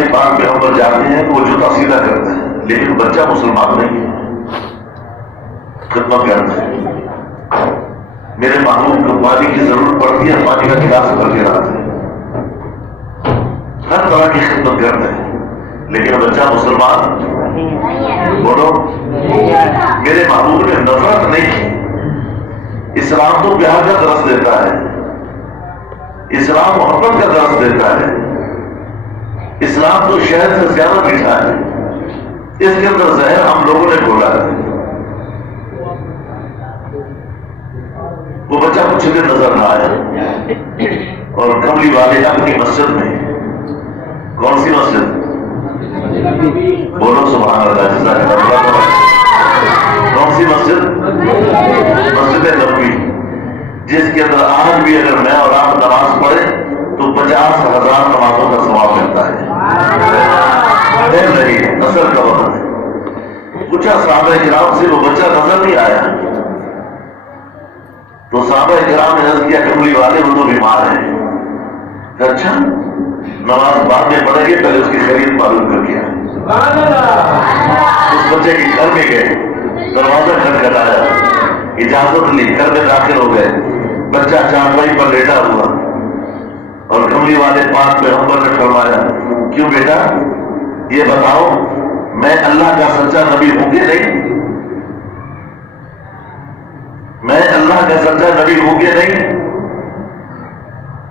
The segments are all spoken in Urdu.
کے پاس پیغمبر جاتے ہیں تو وہ جوتا سیدھا کرتا ہے، لیکن بچہ مسلمان نہیں ہے، خدمت کرتا ہے۔ میرے محبوب کو پانی کی ضرورت پڑتی ہے، پانی کا گلاس بھر کے لاتا ہے، ہر طرح کی خدمت کرتا ہے، لیکن بچہ مسلمان بولو۔ میرے محبوب نے نفرت نہیں کی، اسلام تو پیار کا درس دیتا ہے، اسلام محبت کا درس دیتا ہے، اسلام تو شہد سے زیادہ میٹھا ہے، اس کے اندر زہر ہم لوگوں نے بولا ہے۔ وہ بچہ کچھ دن نظر نہ آیا، اور کملی والے اپنی مسجد میں، کون سی مسجد؟ بولو سبحان اللہ، جزاک اللہ۔ کون سی مسجد؟ مسجد نبوی، جس کے اندر آج بھی اگر میں اور آپ نماز پڑھیں تو 50,000 نمازوں کا ثواب ملتا ہے۔ نہیں، نظر کا وقت ہے۔ پوچھا صحابہ کرام سے، وہ بچہ نظر نہیں آیا، تو صحابہ کرام نے عرض کیا کملی والے وہ تو بیمار ہیں۔ اچھا، نماز بعد میں پڑھیں گے، پہلے اس کی خیریت معلوم کر کے آئے۔ اس بچے کے گھر میں گئے، دروازہ کھٹکھٹایا، اجازت لی، گھر میں داخل ہو گئے، بچہ چارپائی پر لیٹا ہوا، اور کملی والے پاک پیغمبر نے فرمایا کیوں بیٹا یہ بتاؤ میں اللہ کا سچا نبی ہوں کہ نہیں؟ میں اللہ کا سچا نبی ہوں کہ نہیں؟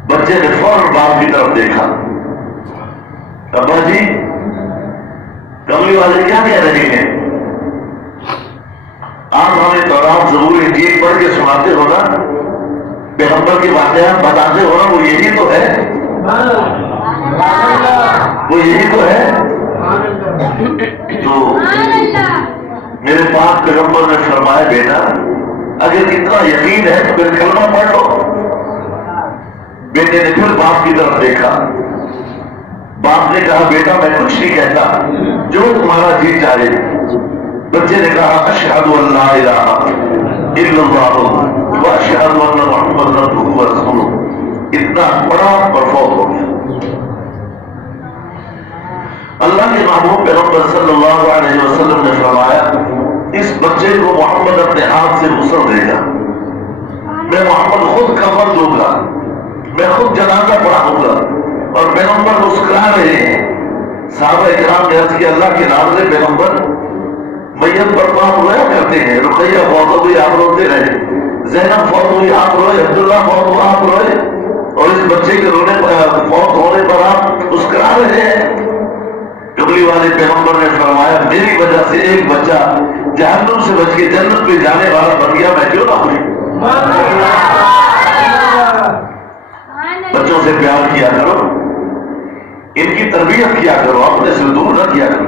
بچے نے فوراً باپ کی طرف دیکھا، ابا جی کملی والے کیا کہہ رہے ہیں؟ آپ ہمیں تورات زبور انجیل پڑھ کے سناتے ہو نا، پیغمبر کے واقعات بتاتے ہو نا، وہ یہی تو ہے، وہ یہی تو ہے۔ تو میرے پاک پیغمبر نے فرمایا بیٹا اگر اتنا یقین ہے تو پھر کلمہ پڑھ لو۔ بیٹے نے پھر باپ کی طرف دیکھا، باپ نے کہا بیٹا میں کچھ نہیں کہتا، جو تمہارا جی چاہے۔ بچے نے کہا اشہد ان لا الہ الا اللہ واشہد ان محمد عبدہ ورسولہ۔ اتنا بڑا پرفوت ہو گیا۔ اللہ کے محبوب پیغمبر صلی اللہ علیہ وسلم نے فرمایا اس بچے کو محمد اپنے ہاتھ سے غسل دے گا، میں محمد خود کفن دوں گا، میں خود جنازہ پڑھاؤں گا۔ اور پیغمبر مسکرا رہے ہیں۔ صحابہ کرام نے عرض کیا اللہ کے نازل پیغمبر میت پر آپ رویا کرتے ہیں، رقیہ فوت ہوئی آپ روتے رہے، زینب فوت ہوئی آپ روئے، عبداللہ فوت ہوا آپ روئے، اور اس بچے کے رونے پر فوت ہونے پر آپ مسکرا رہے ہیں۔ کملی والے پیغمبر نے فرمایا میری وجہ سے ایک بچہ جہنم سے بچ کے جنت میں جانے والا بن گیا، میں کیوں نہ ہوئی؟ بچوں سے پیار کیا کرو، ان کی تربیت کیا کرو، اپنے سے دور نہ کیا کرو۔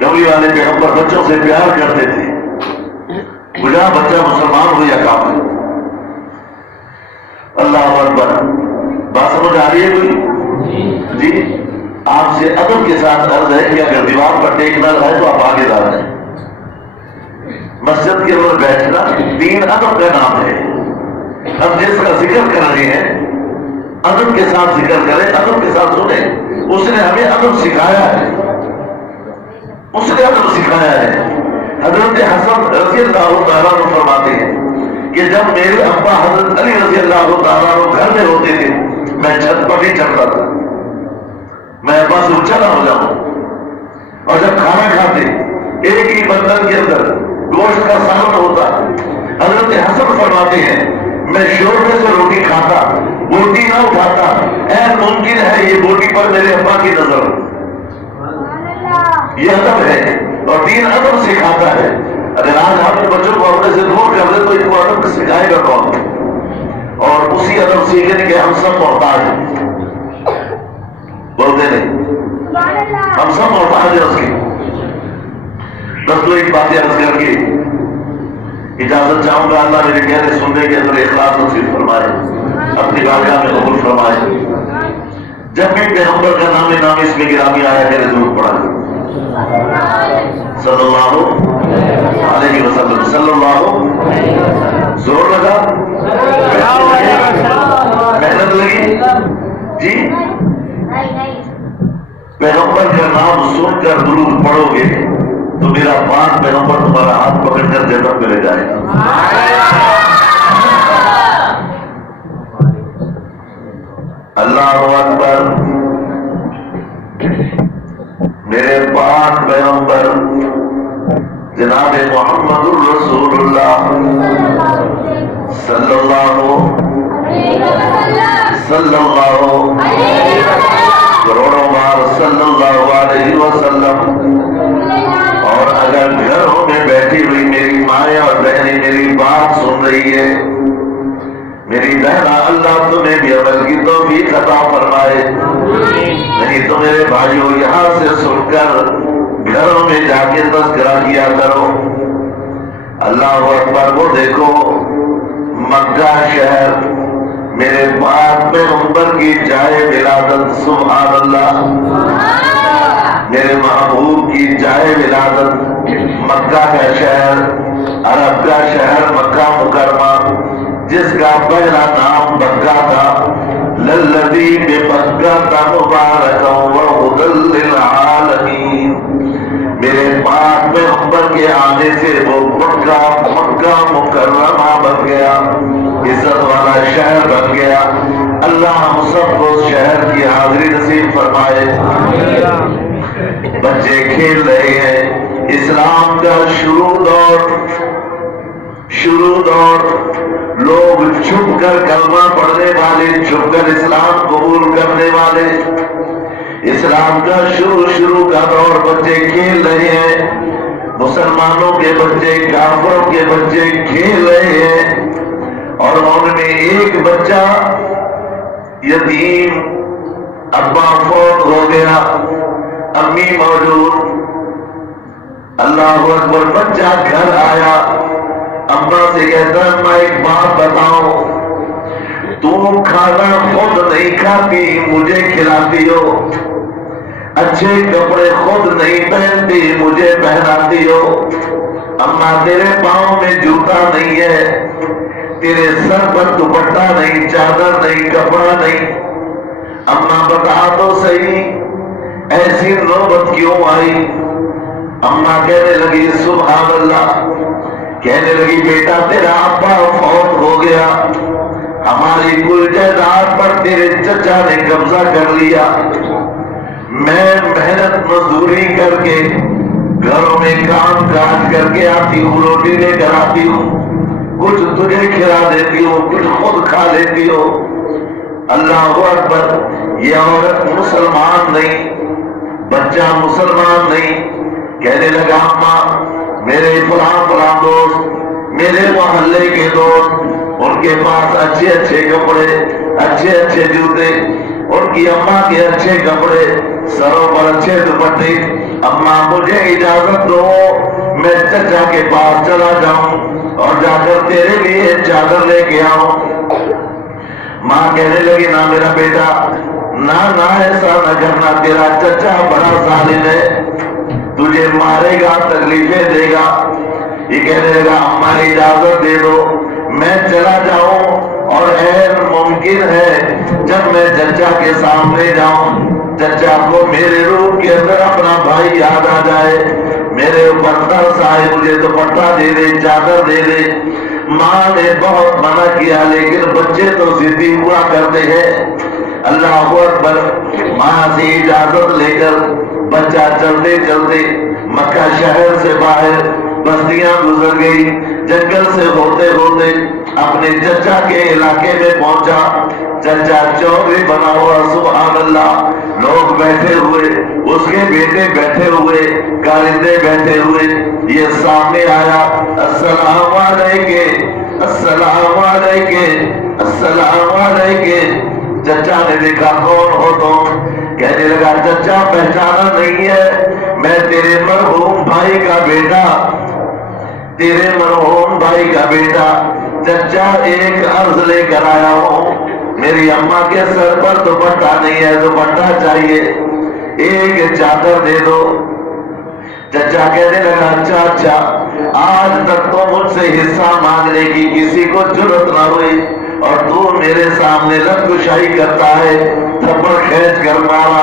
کملی والے پیغمبر بچوں سے پیار کرتے تھے، بجا بچہ مسلمان ہو یا کافر۔ اللہ اکبر، بات سمجھ آ رہی ہے کوئی؟ جی آپ سے ادب کے ساتھ عرض ہے کہ اگر دیوار پر ٹیک نہ رہے تو آپ آگے جا رہے ہیں۔ مسجد کے اندر بیٹھنا دین ادب کا نام ہے۔ ہم جس کا ذکر کر رہے ہیں ادب کے ساتھ ذکر کریں، ادب کے ساتھ سنیں۔ اس نے ہمیں ادب سکھایا ہے، اس نے ادب سکھایا ہے۔ حضرت حسن رضی اللہ تعالیٰ عنہ فرماتے ہیں کہ جب میرے ابا حضرت علی رضی اللہ تعالیٰ عنہ گھر میں ہوتے تھے میں چھت پر نہیں چڑھتا تھا، میں ابا سے اونچا نہ ہو جاؤں۔ اور جب کھانا کھاتے ایک ہی برتن کے اندر گوشت کا سالن ہوتا، حضرت حسن فرماتے ہیں میں شوربے سے روٹی کھاتا، بوٹی نہ اٹھاتا، اے ممکن ہے یہ بوٹی پر میرے ابا کی نظر ہو۔ یہ ادب ہے اور دین ادب سکھاتا ہے۔ اگر آج ہم بچوں کو اپنے سے دور کر دیں تو ان کو ادب سکھائے گا کون؟ اور اسی ادب سیکھنے کے ہم سب محتاج ہیں، بولتے نہیں ہم سب محتاج ہیں اس کی۔ بس تو ایک بات عرض کر کے اجازت چاہوں گا، اللہ میرے کہنے سننے کے اندر اخلاص نصیب فرمائے، اپنی بارگاہ میں قبول فرمائے۔ جب بھی پیغمبر کا نام اس میں گرامی آیا ہے ضرور پڑھا صلی اللہ علیہ وسلم، صلی اللہ، زور لگا، محنت لگی جی۔ پیغمبر کا نام سن کر درود پڑھو گے تو میرا پاک پیغمبر تمہارا ہاتھ پکڑ کر جنت میں لے جائے گا. اللہ اکبر. میرے پاک پیغمبر جناب محمد الرسول اللہ صلی اللہ کروڑوں بار صلی اللہ علیہ وسلم. اور اگر گھروں میں بیٹھی ہوئی میری مائیں اور بہنیں میری بات سن رہی ہے، میری بہنا اللہ تمہیں بھی عمل کی توفیق عطا فرمائے. نہیں تو میرے بھائیوں یہاں سے سن کر گھروں میں جا کے تذکرہ کیا کرو. اللہ اکبر. وہ دیکھو مکہ شہر میرے پاک پیغمبر کی جائے ولادت. سبحان اللہ. میرے محبوب کی جائے ولادت مکہ کا شہر، عرب کا شہر مکہ مکرمہ، جس کا پہلا نام مکہ تھا. للذی بمکہ مبارکا وہدی للعالمین. میرے پاک پیغمبر کے آنے سے وہ مکہ مکرمہ بن گیا، عزت والا شہر بن گیا. اللہ ہم سب کو شہر کی حاضری نصیب فرمائے. بچے کھیل رہے ہیں. اسلام کا شروع دور لوگ چھپ کر کلمہ پڑھنے والے، چھپ کر اسلام قبول کرنے والے. اسلام کا شروع کا دور بچے کھیل رہے ہیں. مسلمانوں کے بچے کافروں کے بچے کھیل رہے ہیں. اور ان میں ایک بچہ یتیم، ابا فوت ہو گیا، امی موجود. اللہ اکبر. بچہ گھر آیا، اماں سے کہتا اماں ایک بات بتاؤ، تم کھانا خود نہیں کھاتی مجھے کھلاتی ہو، اچھے کپڑے خود نہیں پہنتی مجھے پہناتی ہو، اماں تیرے پاؤں میں جوتا نہیں ہے، تیرے سر پر دوپٹہ نہیں، چادر نہیں، کپڑا نہیں. اماں بتا تو صحیح ایسی نوبت کیوں آئی؟ اماں کہنے لگی سبحان اللہ. کہنے لگی بیٹا تیرا ابا فوت ہو گیا، ہماری کل جائیداد پر تیرے چچا نے قبضہ کر لیا. میں محنت مزدوری کر کے گھروں میں کام کاج کر کے آتی ہوں، روٹی لے کر آتی ہوں، کچھ تجھے کھلا دیتی ہوں، کچھ خود کھا لیتی ہو. اللہ اکبر. یہ عورت مسلمان نہیں، بچہ مسلمان نہیں. کہنے لگا اماں میرے فلاں دوست، میرے محلے کے دوست، ان کے پاس اچھے کپڑے، اچھے جوتے، ان کی اماں کے اچھے کپڑے، سروں پر اچھے دوپٹے. اماں مجھے اجازت دو میں چچا کے پاس چلا جاؤں اور جا کر تیرے لیے چادر لے کے آؤں. ماں کہنے لگی نہ میرا بیٹا، نہ ایسا نہ کرنا، تیرا چچا بڑا ظالم ہے، تجھے مارے گا، تکلیفیں دے گا. یہ کہنے لگا اماں اجازت دے دو میں چلا جاؤں، اور ممکن ہے جب میں چچا کے سامنے جاؤں چچا کو میرے روح کے اندر اپنا بھائی یاد آ جائے، میرے اوپر ترس آئے، مجھے دوپٹہ دے دے، چادر دے دے. ماں نے بہت منع کیا لیکن بچے تو ضدی ہوا کرتے ہیں. اللہ اکبر. ماں سے اجازت لے کر بچہ چلتے مکہ شہر سے باہر بستیاں گزر گئی، جنگل سے ہوتے اپنے چچا کے علاقے میں پہنچا. چچا چوکری بنا ہوا، سبحان اللہ، لوگ بیٹھے ہوئے، اس کے بیٹے بیٹھے ہوئے، کارندے بیٹھے ہوئے. یہ سامنے آیا، السلام علیکم، السلام علیکم، السلام علیکم. چچا نے دیکھا کون ہو تم؟ کہنے لگا چچا پہچانا نہیں ہے، میں تیرے مرحوم بھائی کا بیٹا، تیرے مرحوم بھائی کا بیٹا. چچا ایک عرض لے کر آیا ہوں، میری اماں کے سر پر دوپٹہ نہیں ہے، دوپٹہ چاہیے، ایک چادر دے دو. چچا کہنے لگا اچھا، آج تک تو مجھ سے حصہ مانگنے کی کسی کو جرأت نہ ہوئی، اور تو میرے سامنے لب کشائی کرتا ہے. تھپڑ کھینچ کر مارا،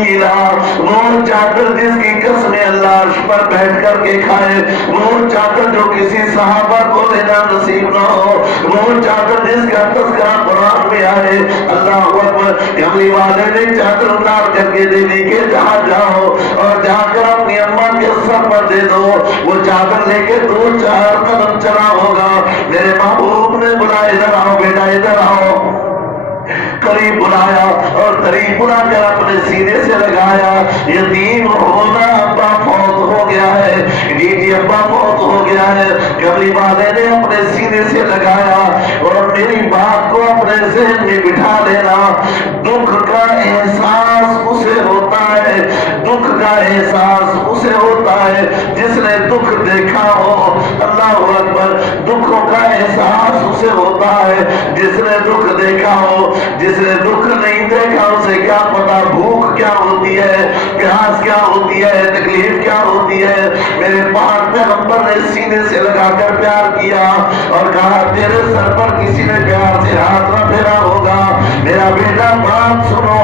طویلا، وہ چادر جس کی قسم اللہ عرش پر بیٹھ کر کے کھائے، وہ چادر جو کسی صحابہ کو لینا نصیب نہ ہو، وہ چادر جس کا تذکرہ قرآن میں آئے۔ اللہ اکبر، کملی والے نے چادر اتار کر کے دے دی کہ جہاں جاؤ اور جا کر اپنی اماں کے سر پر دے دو، وہ چادر لے کے 2-4 قدم چلا ہوگا، میرے محبوب نے بلایا ادھر آؤ بیٹا ادھر آؤ، قریب بلایا اور قریب بلا کر اپنے سینے سے لگایا، یتیم ہونا ابا فوت ہو گیا ہے، جی ابا فوت ہو گیا ہے۔ کملی والے نے اپنے سینے سے لگایا اور میری بات کو اپنے ذہن میں بٹھا لینا، دکھ کا احساس اسے ہوتا ہے، دکھ کا احساس اسے ہوتا ہے جس نے دکھ دیکھا ہو۔ اللہ اکبر، دکھوں کا احساس اسے ہوتا ہے جس نے دکھ دیکھا ہو، جس نے دکھ نہیں دیکھا اسے کیا پتا بھوک کیا ہوتی ہے، پیاس کیا ہوتی ہے، تکلیف کیا ہوتی ہے۔ میرے پاک پیغمبر نے سینے سے لگا کر پیار کیا اور کہا تیرے سر پر کسی نے پیار سے ہاتھ نہ پھیرا ہوگا، میرا بیٹا بات سنو،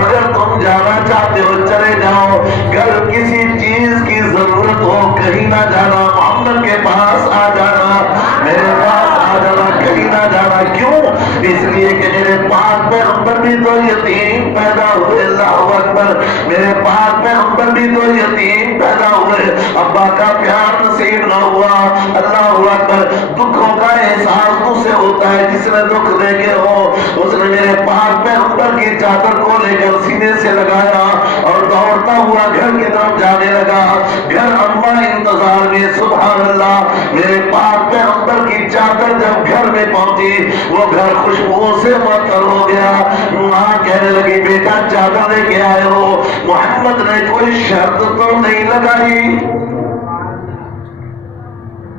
اگر تم جانا چاہتے ہو چلے جاؤ، اگر کسی چیز کی ضرورت ہو کہیں نہ جانا، محمد کے پاس آ جانا، میرے پاس آ جانا، کہیں نہ جانا۔ کیوں؟ اس لیے کہ میرے پاک پیغمبر بھی تو یتیم پیدا ہوئے۔ اللہ اکبر، میرے پاک پیغمبر بھی تو یتیم پیدا ہوئے، ابا کا پیار نصیب نہ ہوا۔ اللہ اکبر، دکھوں کا احساس اسے ہوتا ہے جس نے دکھ دیکھے ہو۔ اس نے میرے پاک پیغمبر کی چادر کو لے کر سینے سے لگایا اور دوڑتا ہوا گھر کی طرف جانے لگا۔ گھر اماں انتظار میں، سبحان اللہ، میرے پاک پیغمبر کی چادر جب گھر میں پہنچی وہ گھر خوشبو سے معطر ہو گیا۔ ماں کہنے لگی بیٹا چادر لے کے آئے ہو، محمد نے کوئی شرط تو نہیں لگائی؟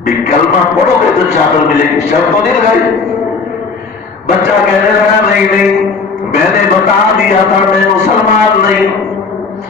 ایک کلمہ پڑھو گے تو چادر ملے گی، شرط تو نہیں لگائی؟ بچہ کہنے لگا نہیں، میں نے بتا دیا تھا میں مسلمان نہیں،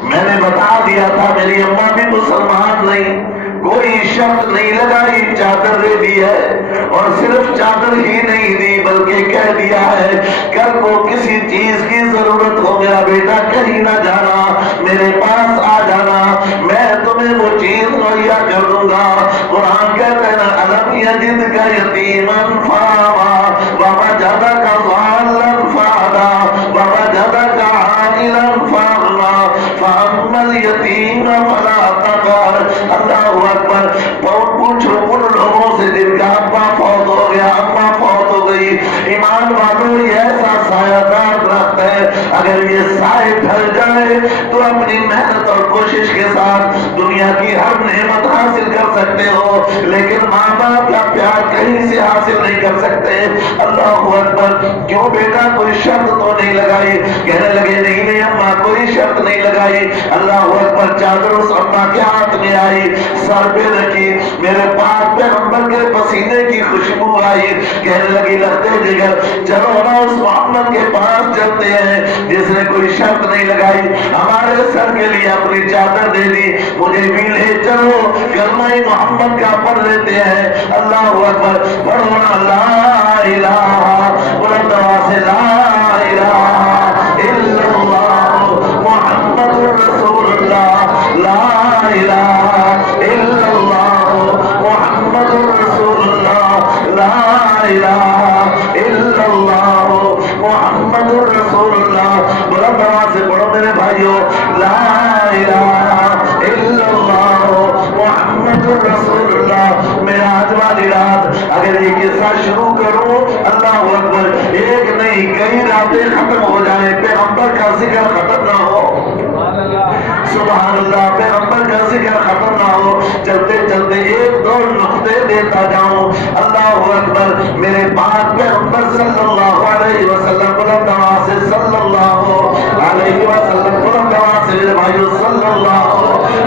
میں نے بتا دیا تھا میری اماں بھی مسلمان نہیں، کوئی شرط نہیں لگائی، چادر دے دی ہے اور صرف چادر ہی نہیں دی بلکہ کہہ دیا ہے کل کو کسی چیز کی ضرورت ہو گیا بیٹا کہیں نہ جانا، میرے پاس آ جانا، میں تمہیں وہ چیز مہیا کر دوں گا۔ قرآن کہتا ہے الم یجدک یتیما فآویٰ ووجدک ضالا فہدیٰ ووجدک عائلا فأغنیٰ فأما الیتیم فلا تقہر۔ اللہ اکبر، پوچھو ان لوگوں سے جن کا ابا فوت ہو گیا، اماں فوت ہو گئی، ایمان والوں یہ ایسا سایہ دار درخت ہے، اگر یہ سائے ڈھل جائے تو اپنی محنت اور کوشش کے ساتھ دنیا کی ہر نعمت حاصل کر سکتے ہو، لیکن ماں باپ کا پیار کہیں سے حاصل نہیں کر سکتے۔ اللہ اکبر، کیوں بیٹا کوئی شرط تو نہیں لگائی؟ کہنے لگے نہیں اماں کوئی شرط نہیں لگائی۔ اللہ اکبر، چادر اس اماں کے ہاتھ میں آئی، سر پہ رکھی، میرے پاک پیغمبر کے پسینے کی خوشبو آئی، کہنے لگی لگتے جگر چلو نا اس محمد کے پاس چلتے ہیں جس نے کوئی شرط نہیں لگائی، ہمارے سر کے لیے اپنی چادر دے دی، مجھے بھی لے چلو کلمہ محمد کا پڑھ لیتے ہیں۔ اللہ اکبر، پڑھو نا لا الہ بلند آواز سے لا الہ الا اللہ محمد رسول اللہ، لا الہ الا اللہ محمد رسول اللہ، لا الہ الا اللہ محمد رسول اللہ۔ بلند آواز سے پڑھو میرے بھائیوں، لا الہ الا اللہ محمد رسول اللہ۔ میرا آج والی رات اگر یہ قصہ شروع کروں، اللہ اکبر، ایک نہیں کئی راتیں ختم ہو جائیں، پیغمبر کا ذکر ختم نہ ہو، سبحان اللہ، پیغمبر کا ذکر ختم نہ ہو، چلتے چلتے ایک دو نقطے دیتا جاؤں۔ اللہ اکبر، میرے پاک پیغمبر صلی اللہ علیہ وسلم، بلند آواز سے صلی اللہ علیہ وسلم، بلند آواز سے میرے بھائیو صلی اللہ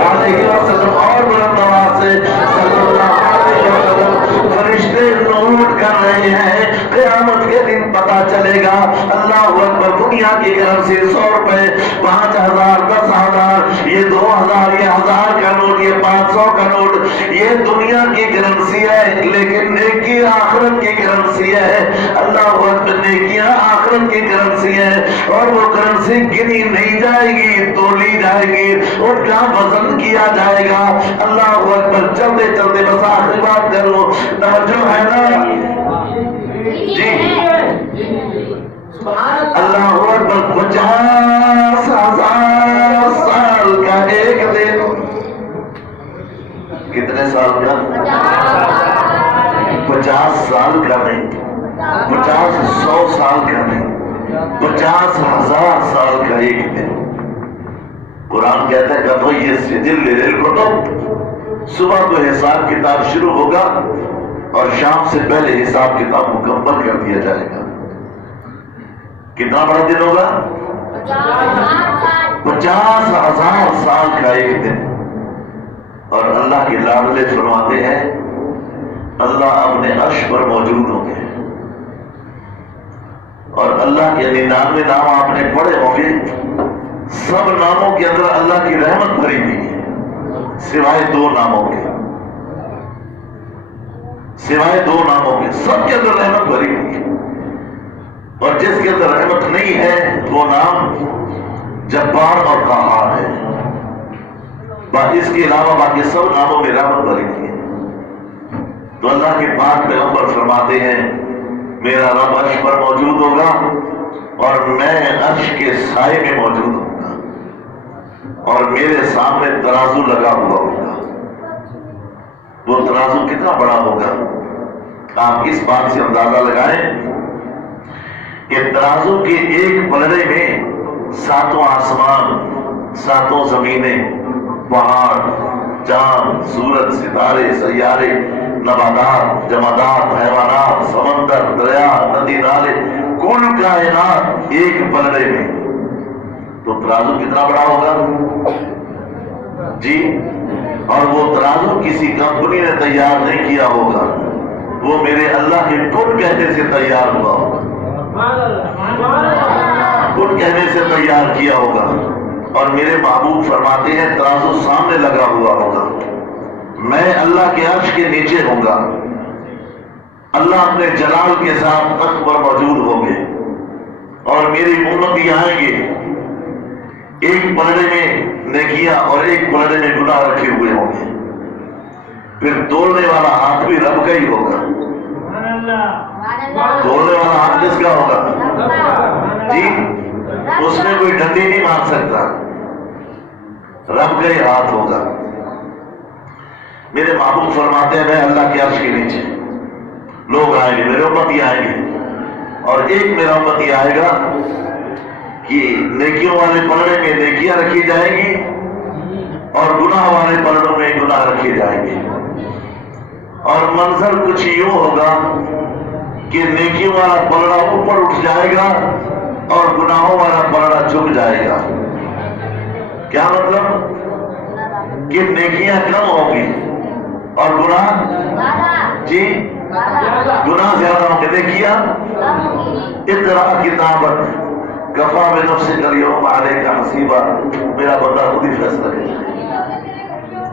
علیہ وسلم، اور بلند آواز سے صلی اللہ علیہ وسلم۔ فرشتے نوٹ کر رہے ہیں، قیامت کے دن پتا چلے گا اللہ اکبر، دنیا کی کرنسی 100 روپے، 5000، 10,000، یہ 2000، یہ 1000 کا نوٹ، یہ 500 کا نوٹ، یہ دنیا کی کرنسی ہے، لیکن نیکی آخرت کی کرنسی ہے۔ اللہ اکبر، نیکیاں آخرت کی کرنسی ہے، اور وہ کرنسی گنی نہیں جائے گی، تولی جائے گی، ان کا وزن کیا جائے گا۔ اللہ اکبر، چلتے چلتے بس آخری بات کرو، توجہ ہے نا جی؟ اللہ اکبر، 50,000 سال کا ایک دن، کتنے سال کا؟ 50 سال کا نہیں، 100 سال کا نہیں، 50,000 سال کا ایک دن۔ قرآن کہتا ہے کہ یہ سجل للکتب، صبح تو حساب کتاب شروع ہوگا اور شام سے پہلے حساب کتاب مکمل کر دیا جائے گا۔ کتنا بڑا دن ہوگا؟ 50,000 سال کا ایک دن۔ اور اللہ کے لاڈلے فرماتے ہیں اللہ اپنے عرش پر موجود ہوں گے، اور اللہ کے 99 نام آپ نے پڑھے ہوں گے، سب ناموں کے اندر اللہ کی رحمت بھری ہوئی ہے، سوائے 2 ناموں کے، سوائے 2 ناموں کے، سب کے اندر رحمت بھری ہوئی ہے۔ اور جس کے اندر رحمت نہیں ہے وہ نام جبار اور قہار ہے، اس کے علاوہ باقی سب ناموں میں رحمت بھری ہوئی ہے۔ تو اللہ کے پاک پیغمبر فرماتے ہیں میرا رب عرش پر موجود ہوگا اور میں عرش کے سائے میں موجود ہوں گا، اور میرے سامنے ترازو لگا ہوا ہوگا۔ وہ ترازو کتنا بڑا ہوگا؟ آپ اس بات سے اندازہ لگائیں کہ ترازو کے ایک پلڑے میں 7 آسمان، 7 زمینیں، پہاڑ، چاند، سورج، ستارے، سیارے، نباتات، جمادات، حیوانات، سمندر، دریا، ندی، نالے، کل کائنات ایک پلڑے میں، تو ترازو کتنا بڑا ہوگا جی؟ اور وہ ترازو کسی کمپنی نے تیار نہیں کیا ہوگا، وہ میرے اللہ کے کن کہنے سے تیار ہوا ہوگا، کن کہنے سے تیار کیا ہوگا۔ اور میرے محبوب فرماتے ہیں ترازو سامنے لگا ہوا ہوگا، میں اللہ کے عرش کے نیچے ہوں گا، اللہ اپنے جلال کے ساتھ تخت پر موجود ہوں گے، اور میری امتی آئیں گے، ایک پلڑے میں نیکیاں اور ایک پلڑے میں گناہ رکھے ہوئے ہوں گے، پھر تولنے والا ہاتھ بھی رب کا ہی ہوگا۔ تولنے والا ہاتھ کس کا ہوگا جی؟ اس میں کوئی ڈنڈی نہیں مار سکتا، رب کا ہی ہاتھ ہوگا۔ میرے محبوب فرماتے ہیں میں اللہ کے عرش کے نیچے، لوگ آئیں گے، میرے امتی آئیں گے، اور ایک میرا امتی آئے گا کہ نیکیوں والے پلڑے میں نیکیاں رکھی جائیں گی اور گناہ والے پلڑوں میں گناہ رکھے جائیں گے، اور منظر کچھ یوں ہوگا کہ نیکیوں والا پلڑا اوپر اٹھ جائے گا اور گناہوں والا پلڑا جھک جائے گا۔ کیا مطلب؟ کہ نیکیاں کم ہوگی اور گناہ جی گناہ زیادہ ہوں گے، نیکیاں اقرا کتابک کفا بنفسک اليوم علیک حسیبا، میرا بندہ خود ہی فیصلہ کرے،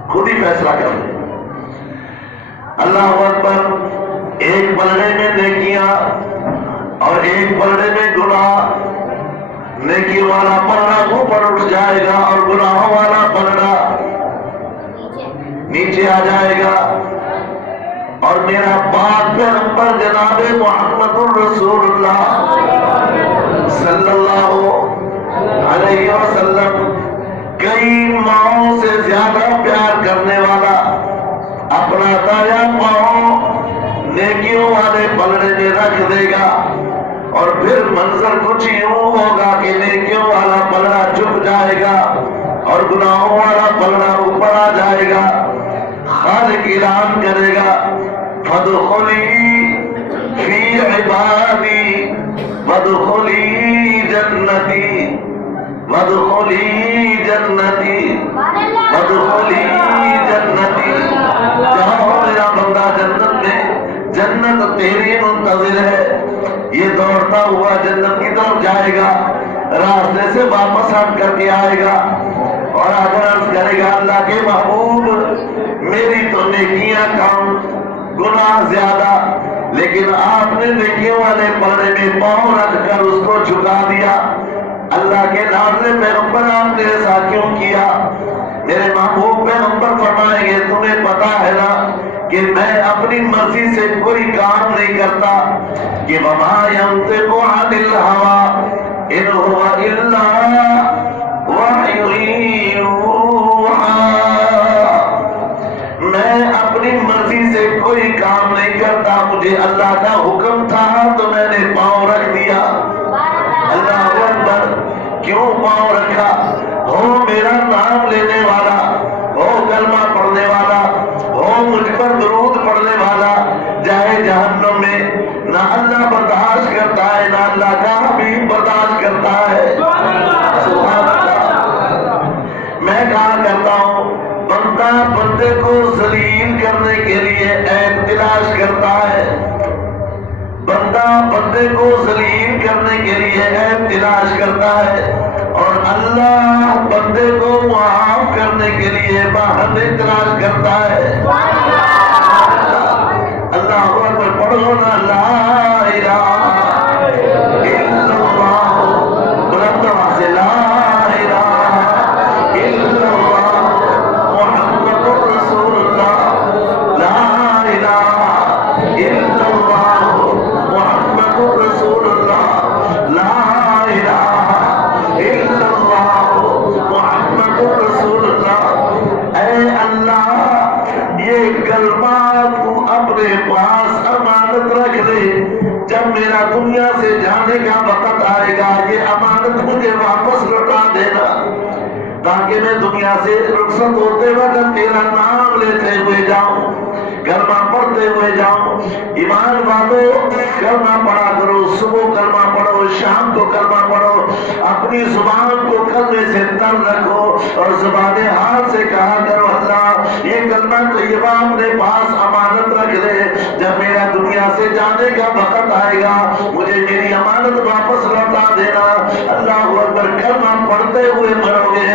خود ہی فیصلہ کرے۔ اللہ اکبر، ایک پلڑے میں نیکیاں اور ایک پلڑے میں گناہ، نیکی والا پلڑا اوپر اٹھ جائے گا اور گناہوں والا پلڑا نیچے آ جائے گا، اور میرا پاک پیغمبر جناب محمد الرسول اللہ صلی اللہ علیہ وسلم کئی ماؤں سے زیادہ پیار کرنے والا اپنا دایاں پاؤں نیکیوں والے پلڑے میں رکھ دے گا، اور پھر منظر کچھ یوں ہوگا کہ نیکیوں والا پلڑا جھک جائے گا اور گناہوں والا پلڑا اوپر آ جائے گا۔ خالق اعلان کرے گا فادخلی فی عبادی وادخلی جنتی وادخلی جنتی وادخلی جنتی، جہاں میرا بندہ جنت میں، جنت تیری منتظر ہے، یہ دوڑتا ہوا جنت کی طرف جائے گا، راستے سے واپس ہٹ کر کے آئے گا اور اگر عرض کرے گا اللہ کے محبوب میری تو نیکیاں کم، گناہ زیادہ، لیکن آپ نے نیکیوں والے پلڑے میں پاؤں رکھ کر اس کو جھکا دیا، اللہ کے نازل پیغمبر آپ نے ایسا کیوں کیا؟ میرے محبوب پیغمبر فرمائیں گے تمہیں پتا ہے نا کہ میں اپنی مرضی سے کوئی کام نہیں کرتا، کہ وما ينطق عن الهوى ان هو الا وحی یوحی، میں اپنی مرضی سے کوئی کام نہیں کرتا، مجھے اللہ کا حکم تھا تو میں نے پاؤں رکھ دیا۔ اللہ اکبر، کیوں پاؤں رکھا؟ ہو میرا نام لینے والا، ہو کلمہ پڑھنے والا، ہو مجھ پر درود پڑھنے والا، جائے جہنم میں، نہ اللہ برداشت کرتا ہے نہ اللہ کا حبیب برداشت کرتا ہے۔ سبحان اللہ۔ میں کہا کرتا ہوں بندہ بندے کو ذلیل کرنے کے لیے عیب تلاش کرتا ہے، بندہ بندے کو ذلیل کرنے کے لیے عیب تلاش کرتا ہے، اور اللہ بندے کو معاف کرنے کے لیے بہانے تلاش کرتا ہے۔ اللہ اکبر، پڑھو نا لا الہ الا اللہ، بلند آواز سے لا الہ الا اللہ محمد رسول اللہ، لا الہ الا اللہ محمد رسول اللہ، لا الہ الا اللہ محمد رسول اللہ۔ اے اللہ یہ کلمہ تو اپنے پاس امانت رکھ دے، جب میرا دنیا سے جانے کا وقت آئے گا یہ امانت مجھے واپس لوٹا دینا، تاکہ میں دنیا سے رخصت ہوتے وقت تیرا نام لیتے ہوئے جاؤں، کلمہ پڑھتے ہوئے جاؤں۔ ایمان والو کلمہ پڑھا کرو، صبح کلمہ پڑھو، شام کو کلمہ پڑھو، اپنی زبان کو کلمے سے تر رکھو اور زبان حال سے کہا کرو اللہ یہ کلمہ طیبہ اپنے پاس امانت رکھ دے، جب میرا دنیا سے جانے کا وقت آئے گا مجھے میری امانت واپس لوٹا دینا۔ اللہ اکبر، کلمہ پڑھتے ہوئے مرو گے